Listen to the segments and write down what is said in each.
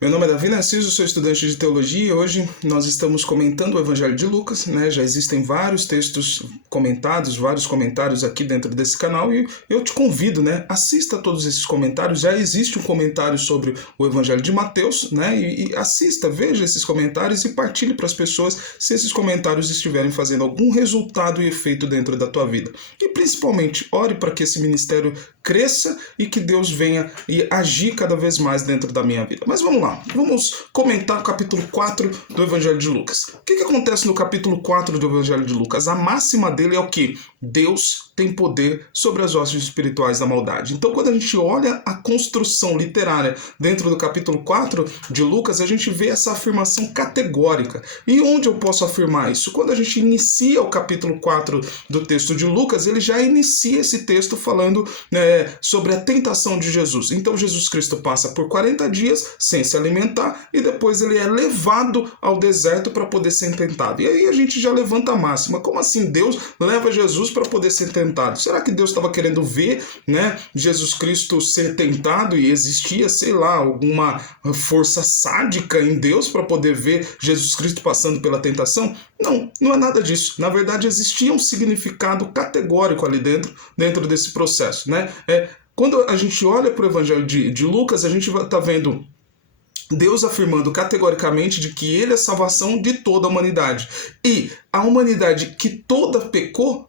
Meu nome é Davi Narciso, sou estudante de teologia e hoje nós estamos comentando o Evangelho de Lucas, né? Já existem vários textos comentados, vários comentários aqui dentro desse canal e eu te convido, né? Assista todos esses comentários. Já existe um comentário sobre o Evangelho de Mateus, né? E assista, veja esses comentários e partilhe para as pessoas se esses comentários estiverem fazendo algum resultado e efeito dentro da tua vida. E principalmente, ore para que esse ministério cresça e que Deus venha e agir cada vez mais dentro da minha vida. Mas vamos lá. Vamos comentar o capítulo 4 do Evangelho de Lucas. O que acontece no capítulo 4 do Evangelho de Lucas? A máxima dele é o que? Deus tem poder sobre as hostes espirituais da maldade. Então, quando a gente olha a construção literária dentro do capítulo 4 de Lucas, a gente vê essa afirmação categórica. E onde eu posso afirmar isso? Quando a gente inicia o capítulo 4 do texto de Lucas, ele já inicia esse texto falando sobre a tentação de Jesus. Então, Jesus Cristo passa por 40 dias sem se alimentar e depois ele é levado ao deserto para poder ser tentado. E aí a gente já levanta a máxima. Como assim Deus leva Jesus para poder ser tentado? Será que Deus estava querendo ver, Jesus Cristo ser tentado e existia, sei lá, alguma força sádica em Deus para poder ver Jesus Cristo passando pela tentação? Não, não é nada disso. Na verdade, existia um significado categórico ali dentro desse processo, né? Quando a gente olha para o Evangelho de Lucas, a gente está vendo Deus afirmando categoricamente de que ele é a salvação de toda a humanidade. E a humanidade que toda pecou,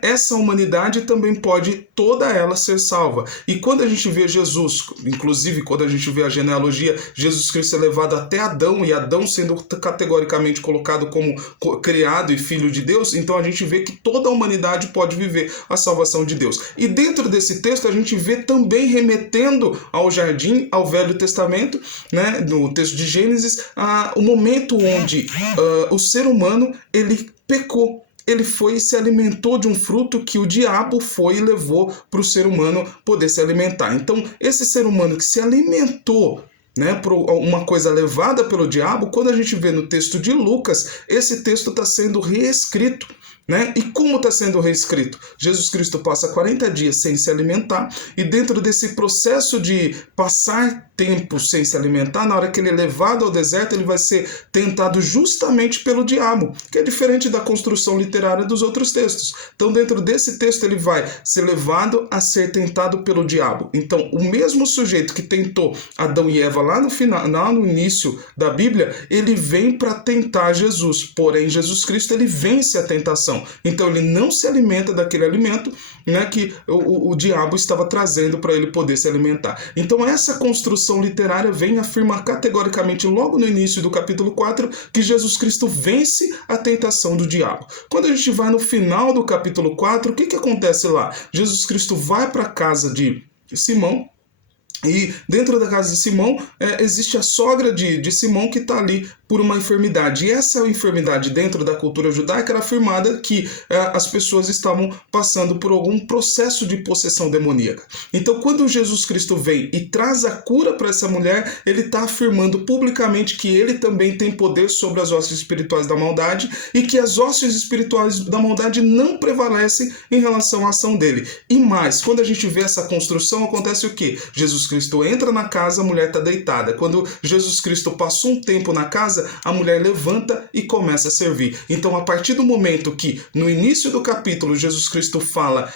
essa humanidade também pode toda ela ser salva. E quando a gente vê Jesus, inclusive quando a gente vê a genealogia, Jesus Cristo é levado até Adão e Adão sendo categoricamente colocado como criado e filho de Deus, então a gente vê que toda a humanidade pode viver a salvação de Deus. E dentro desse texto a gente vê também remetendo ao jardim, ao Velho Testamento, no texto de Gênesis, o momento onde o ser humano ele pecou. Ele foi e se alimentou de um fruto que o diabo foi e levou para o ser humano poder se alimentar. Então, esse ser humano que se alimentou por uma coisa levada pelo diabo, quando a gente vê no texto de Lucas, esse texto está sendo reescrito. E como está sendo reescrito? Jesus Cristo passa 40 dias sem se alimentar e dentro desse processo de passar tempo sem se alimentar, na hora que ele é levado ao deserto, ele vai ser tentado justamente pelo diabo, que é diferente da construção literária dos outros textos. Então, dentro desse texto, ele vai ser levado a ser tentado pelo diabo. Então, o mesmo sujeito que tentou Adão e Eva lá no final, lá no início da Bíblia, ele vem para tentar Jesus. Porém, Jesus Cristo, ele vence a tentação. Então ele não se alimenta daquele alimento que o diabo estava trazendo para ele poder se alimentar. Então essa construção literária vem afirmar categoricamente logo no início do capítulo 4 que Jesus Cristo vence a tentação do diabo. Quando a gente vai no final do capítulo 4, o que acontece lá? Jesus Cristo vai para a casa de Simão. E dentro da casa de Simão existe a sogra de Simão que está ali por uma enfermidade. E essa enfermidade dentro da cultura judaica era afirmada que as pessoas estavam passando por algum processo de possessão demoníaca. Então quando Jesus Cristo vem e traz a cura para essa mulher, ele está afirmando publicamente que ele também tem poder sobre as hostes espirituais da maldade e que as hostes espirituais da maldade não prevalecem em relação à ação dele. E mais, quando a gente vê essa construção, acontece o quê? Jesus Cristo entra na casa, a mulher está deitada. Quando Jesus Cristo passou um tempo na casa, a mulher levanta e começa a servir. Então, a partir do momento que, no início do capítulo, Jesus Cristo fala,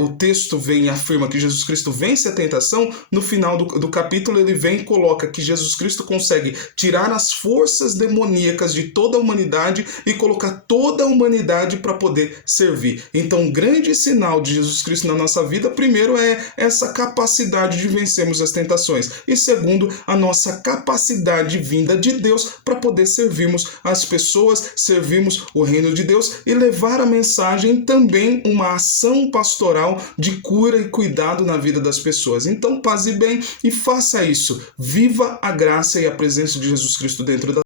o texto vem e afirma que Jesus Cristo vence a tentação, no final do capítulo ele vem e coloca que Jesus Cristo consegue tirar as forças demoníacas de toda a humanidade e colocar toda a humanidade para poder servir. Então, um grande sinal de Jesus Cristo na nossa vida, primeiro, é essa capacidade de vencermos as tentações. E segundo, a nossa capacidade vinda de Deus para poder servirmos as pessoas, servirmos o reino de Deus e levar a mensagem também uma ação pastoral de cura e cuidado na vida das pessoas. Então, paz e bem e faça isso. Viva a graça e a presença de Jesus Cristo dentro da